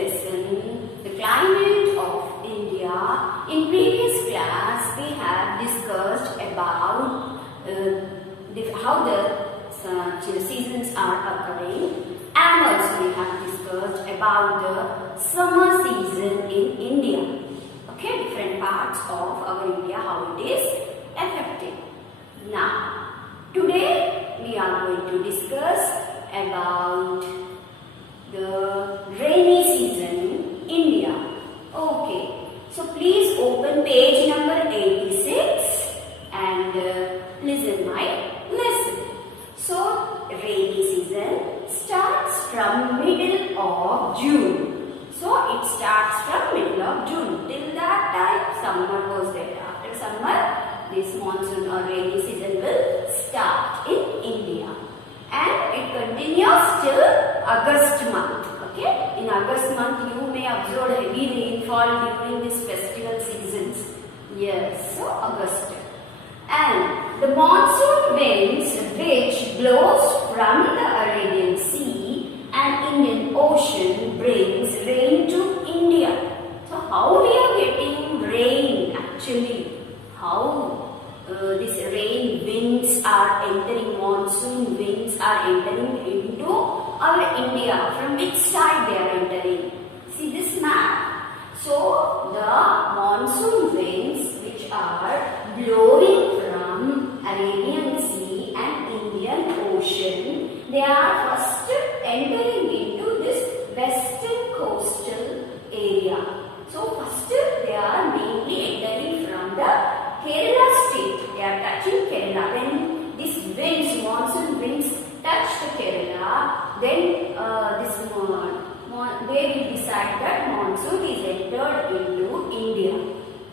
lesson, the climate of India. In previous class, we have discussed about how the seasons are occurring, and also we have discussed about the summer season in India. Okay, different parts of our India, how it is affected. Now, today we are going to discuss about the rainy season in India. Okay, so please open page number 86 and listen my lesson. So, rainy season starts from middle of June. So, it starts from middle of June. Till that time, summer was there. After summer, this monsoon or rainy season will start in India. And it continues till August month. Okay, in August month you may observe heavy rainfall during this festival seasons. Yes, so August. And the monsoon winds which blows from the Arabian Sea and Indian Ocean brings rain to India. So how we are getting rain actually? How this rain winds are entering, monsoon winds are entering into our India. From which side they are entering? See this map. So the monsoon winds which are blowing from Arabian Sea and Indian Ocean, they are first entering into this western coastal area. So first they are mainly entering from the Kerala state. They are touching Kerala. When these winds, monsoon winds touch the Kerala, then they will decide that monsoon is entered into India.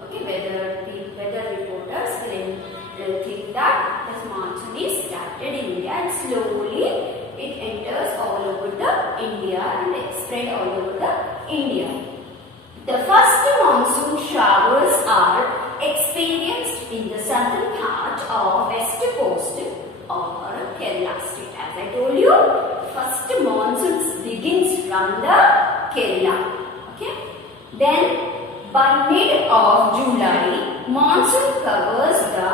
Okay, weather reporters will think that this monsoon is started in India and slowly it enters all over the India and it spread all over the India. The first monsoon showers are experienced in the southern part of west coast or Kerala state. As I told you, first monsoon begins from the Kerala. Okay. Then by mid of July, monsoon covers the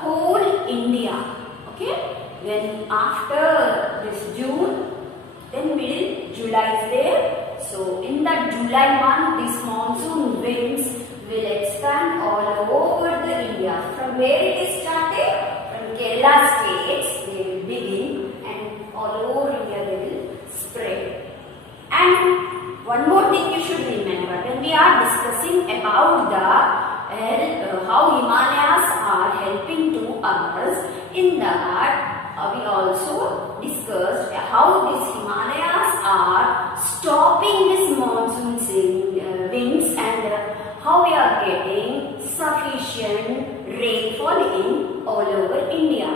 whole India. Okay. When after this June, then middle July is there. So in that July month, these monsoon winds will expand all over the India. From where it is started? From Kerala states, they will begin and all over India they will spread. And one more thing you should remember, when we are discussing about the how Himalayas are helping to us, in that we also discussed how these Himalayas are stopping this monsoon winds and how we are getting sufficient rainfall in all over India.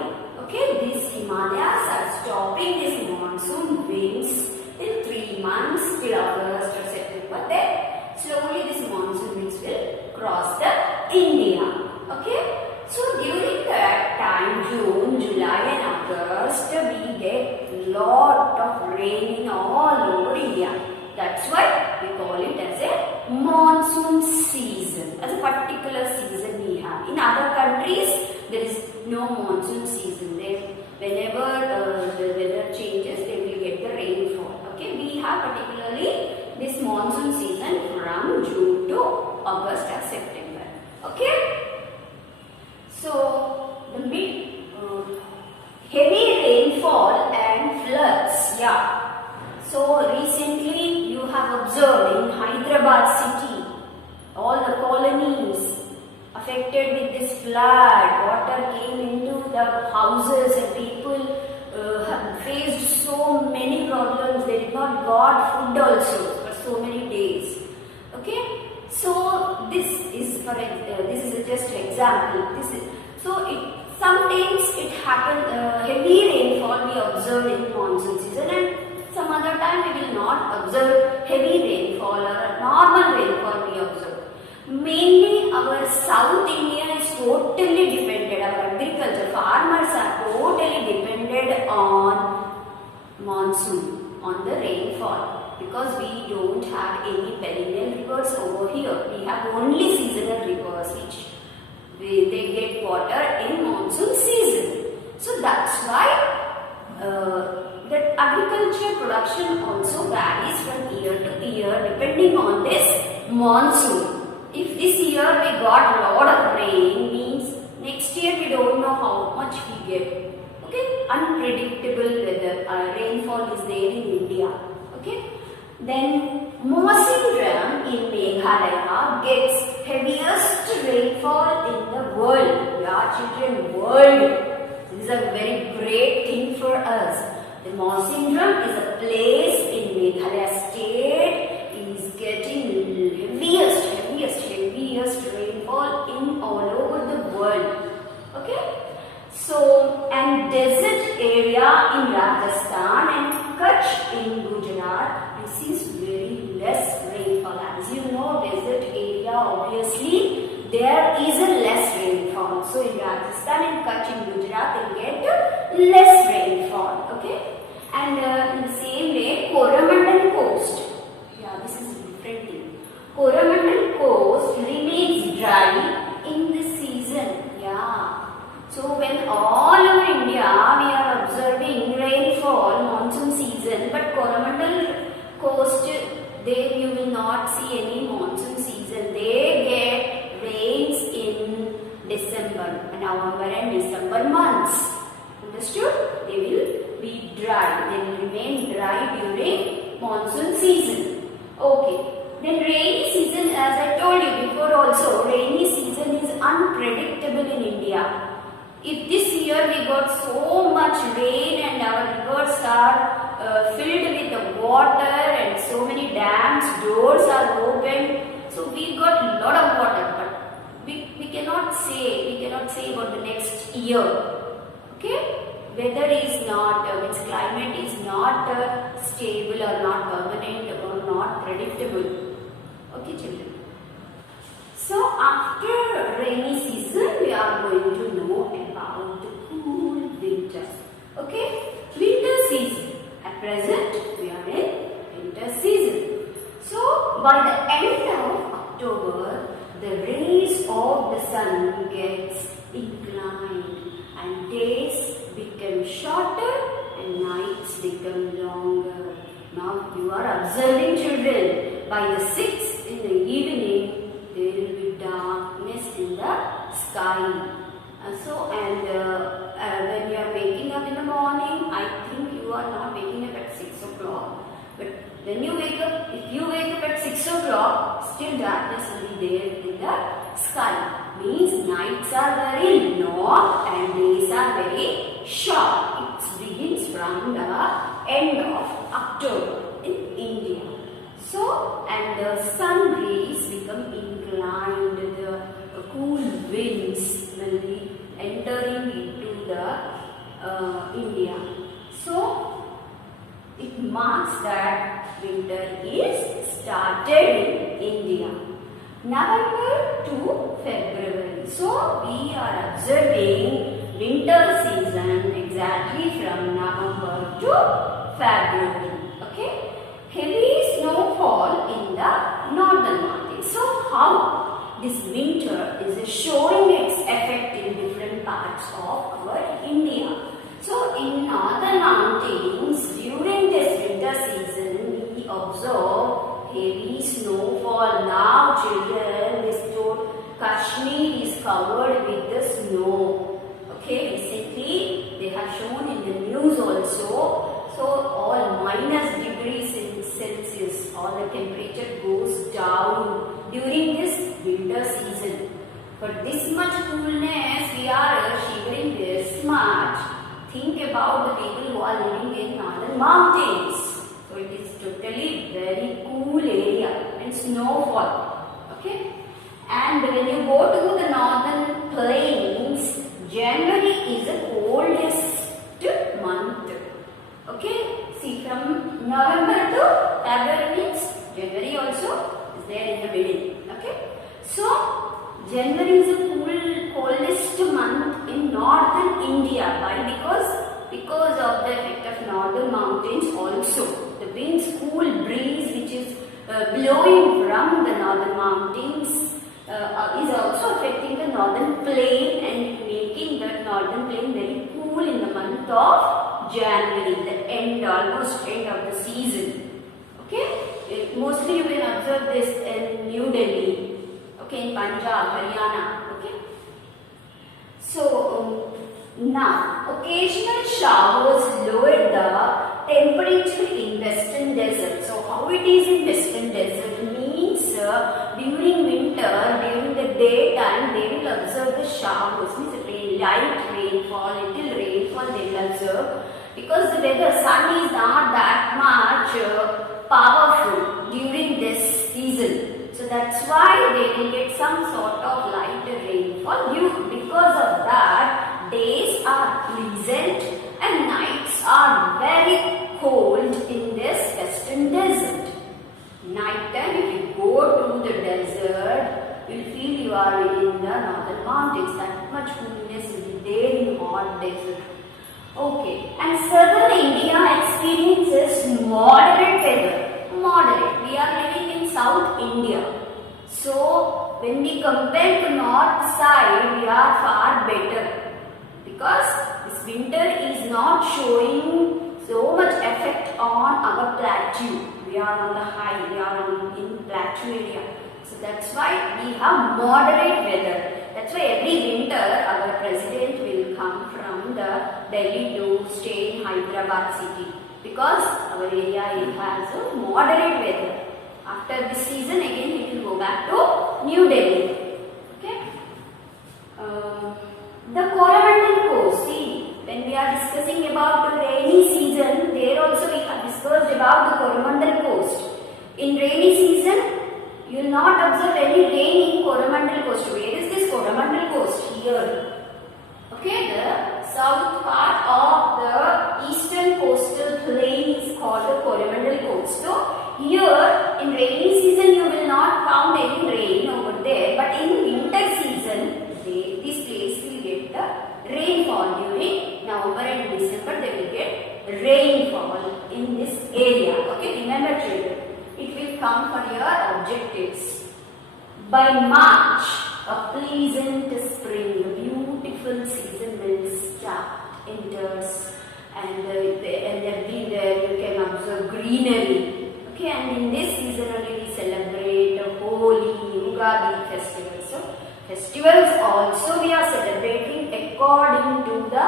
Okay, these Himalayas are stopping these monsoon winds in 3 months till August or September. Then slowly this monsoon winds will cross the India. Okay. So during that time, June, July and August, we get lot of rain in all over India. That's why we call it as a monsoon season. As a particular season we have. In other countries, there is no monsoon season. Whenever the weather changes, they will get the rainfall. Okay, we have particularly this monsoon season from June to August or September. Okay. So, the heavy rainfall and floods, yeah. So, recently you have observed in Hyderabad city, all the colonies affected with this flood, water came into the houses and people have faced so many problems. They did not got food also for so many days. Okay. So this is just an example. Sometimes it happens heavy rainfall we observe in monsoon season, and some other time we will not observe heavy rainfall or a normal rainfall we observe. Mainly our South India is totally dependent. Our agriculture farmers are totally dependent on monsoon. on the rainfall, because we don't have any perennial rivers over here. We have only seasonal rivers which they get water in monsoon season. So that's why the agriculture production also varies from year to year depending on this monsoon. If this year we got a lot of rain, means next year we don't know how much we get. Okay, unpredictable weather, rainfall is there in India. Okay, then Mawsynram in Meghalaya gets heaviest rainfall in the world. Yeah, children, world. This is a very great thing for us. The Mawsynram is a place in Meghalaya state is getting heaviest rainfall in all over the world. Okay. So, and desert area in Rajasthan and Kutch in Gujarat receives very less rainfall. As you know, desert area obviously there is a less rainfall. So, in Rajasthan and Kutch in Gujarat they get less rainfall. Okay, and in the same way, Coromandel coast. Yeah, this is a different thing. Coromandel coast remains dry in the season. Yeah. So when all over India we are observing rainfall monsoon season, but Coromandel coast there you will not see any monsoon season. They get rains in December, November and December months. Understood? They will be dry. They will remain dry during monsoon season. Okay. Then rainy season, as I told you before also, rainy season is unpredictable in India. If this year we got so much rain and our rivers are filled with the water and so many dams, doors are opened, so we got a lot of water, but we cannot say about the next year. Okay, weather is not, its climate is not stable or not permanent or not predictable. Okay, children. So after rainy season, we are going to know about the cool winter. Okay, winter season. At present, we are in winter season. So by the end of October, the rays of the sun gets inclined and days become shorter and nights become longer. Now you are observing, children, by the 6th in the evening, there will be darkness in the sky. When you are waking up in the morning, I think you are not waking up at 6 o'clock. But when you wake up, if you wake up at 6 o'clock, still darkness will be there in the sky. Means nights are very long and days are very short. It begins from the end of October in India. So, and the sun rays become inclined, the cool winds will be entering into the India. So, it marks that winter is started in India. November to February. So, we are observing winter season exactly from November to February. Okay. Heavy snowfall in the northern mountains. So how this winter is showing its effect in different parts of our India. So in northern mountains during this winter season we observe heavy snowfall. Now children, this Kashmir is covered with the snow. Okay, recently they have shown in the news also. So all minus degrees in Celsius, all the temperature goes down during this winter season. For this much coolness, we are shivering this much. Think about the people who are living in northern mountains. So it is totally very cool area and snowfall. Okay. And when you go to the northern plains, January is the coldest month. Okay, see from November to February means January also is there in the middle. Okay, so January is the coldest month in northern India. Why? Because of the effect of northern mountains also. blowing from the northern mountains is also affecting the northern plain and making the northern plain very cool in the month of January, the end, almost end of the season. Okay, mostly you can observe this in New Delhi, okay, in Punjab, Haryana. Okay, so now occasional showers lower the temperature in western desert. So how it is in western desert means during winter, during the daytime they will observe the showers, means light rainfall, little rainfall they will observe, because the weather, sun is not that much powerful during this season. So that's why they will get some sort of light rainfall. Because of that, days are pleasant and nights are very cold in this western desert. Night time, if you go to the desert, you will feel you are in the northern mountains. That much coolness is there in hot desert. Okay, and southern India experiences moderate weather. Moderate. We are living in South India. So, when we compare to north side, we are far better. Because this winter is not showing so much effect on our plateau. We are on the high, we are in plateau area. So that's why we have moderate weather. That's why every winter our president will come from the Delhi to stay in Hyderabad city, because our area has a moderate weather. After this season again we will go back to New Delhi. Okay. The Coromandel Coast. See, when we are discussing about the rainy season, there also we have discussed about the Coromandel Coast. In rainy season, you will not observe any rain in Coromandel Coast. Where is this Coromandel Coast? Here. Okay, the south part of the eastern coastal plain is called the Coromandel Coast. So, here in rainy season you will not found any rain over there, but in winter season, this place will get the rainfall during November and December. They will get rainfall in this area. Okay, remember children, it will come for your objectives. By March, a pleasant spring, a beautiful season will start, enters, and everywhere you can observe greenery. Okay, and in this season only we celebrate Holi, Ugadi festival. So, festivals also we are celebrating according to the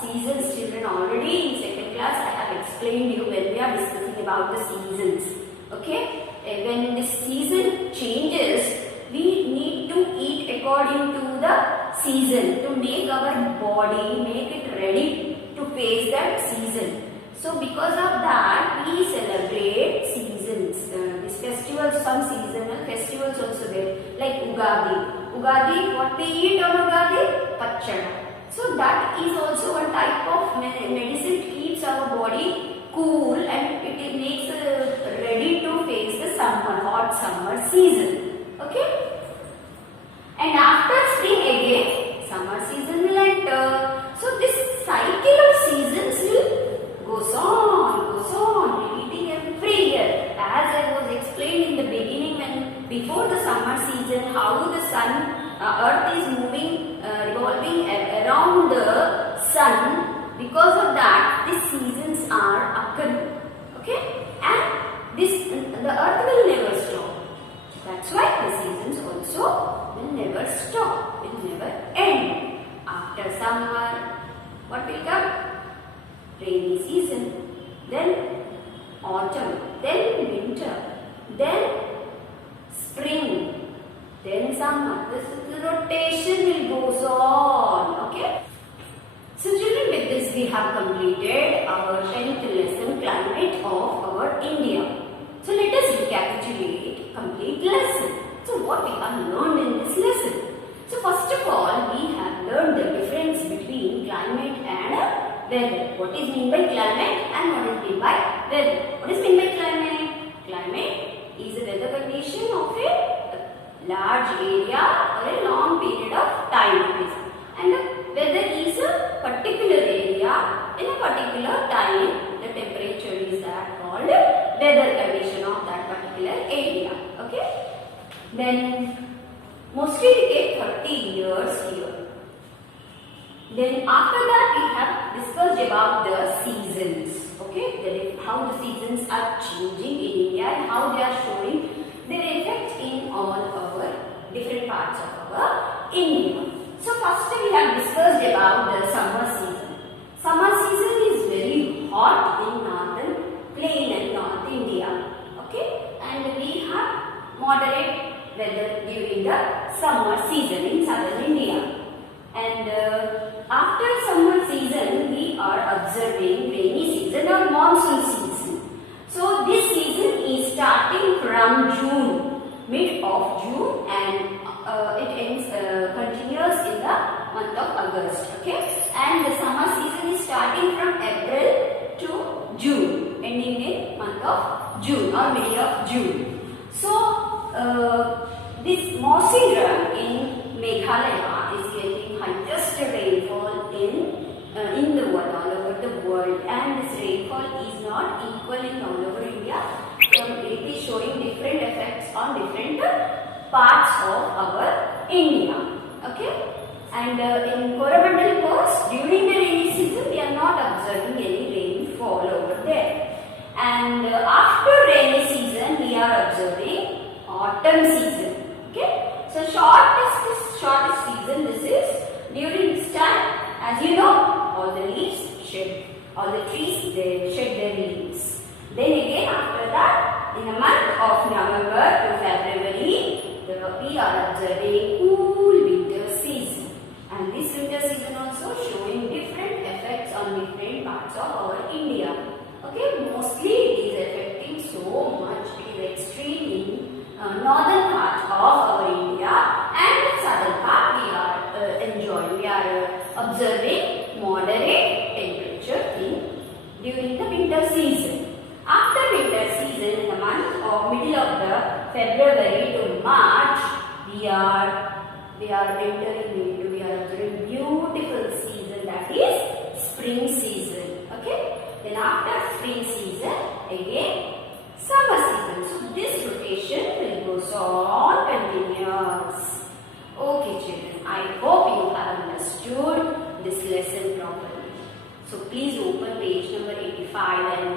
seasons. Children, already in second class I have explained you when we are discussing about the seasons. Okay, when this season changes, we need to eat according to the season to make our body, make it ready to face that season. So because of that, we celebrate seasons. These festivals, some seasonal festivals also there, like Ugadi. Ugadi, what we eat on Ugadi? Pachada. So that is also one type of medicine. It keeps our body cool and it makes ready to face the summer, hot summer season. Okay? And after spring again, summer season will enter. So this cycle of seasons will goes on, repeating every year. As I was explained in the beginning, when before the summer season, how the sun, earth is moving, revolving around the sun. Because of that, these seasons are occurring. Okay, and the earth will never stop. That's why the seasons also will never stop, will never end. After summer, what will come? Rainy season, then autumn, then winter, then spring, then summer. The rotation will goes on. Okay. So children, with this we have completed our 10th lesson, climate of our India. So let us recapitulate complete lesson. So what we have learned in this lesson? So first of all, we have learned the difference between climate and weather. What is mean by climate and what is mean by weather? What is mean by climate? Climate is a weather condition of a large area or a long period of time. And the weather is a particular area in a particular time. The temperature is that called weather condition of that particular particular area. Okay. Then mostly we take 30 years here. Then after that we have discussed about the seasons. Okay, that is how the seasons are changing in India and how they are showing their effect in all our different parts of our India. So first we have discussed about the summer season. Summer season is very hot in northern plain and North India. Okay, and we have moderate weather during the summer season in southern India. And after summer season, we are observing rainy season or monsoon season. So this season is starting from June, mid of June, and it ends continues in the month of August. Okay, and the summer season is starting from April to June, ending in month of June or middle of June. So this Mawsyndram in Meghalaya is getting highest rainfall in the world, all over the world, and this rainfall is not equal in all over India. So it is showing different effects on different parts of our India. Okay, and in Coromandel coast during the rainy season we are not observing any rainfall over there, and after rainy season we are observing autumn season. Okay, so shortest season this is. During this time, as you know, all the leaves shed, all the trees they shed their leaves. Then again after that, in the month of November to February, we are observing cool winter season. And this winter season also showing different effects on different parts of our India. Okay, mostly it is affecting so much, it is extreme in northern part of our India, and southern part we are enjoying. We are observing moderate temperature during the winter season. After winter season, in the month of middle of the February to March, we are entering into, we are observing beautiful season, that is spring season. Okay. Then after spring season, again summer season. So this rotation will go on continuous. Okay children, I hope you have understood this lesson properly. So please open page number 85 and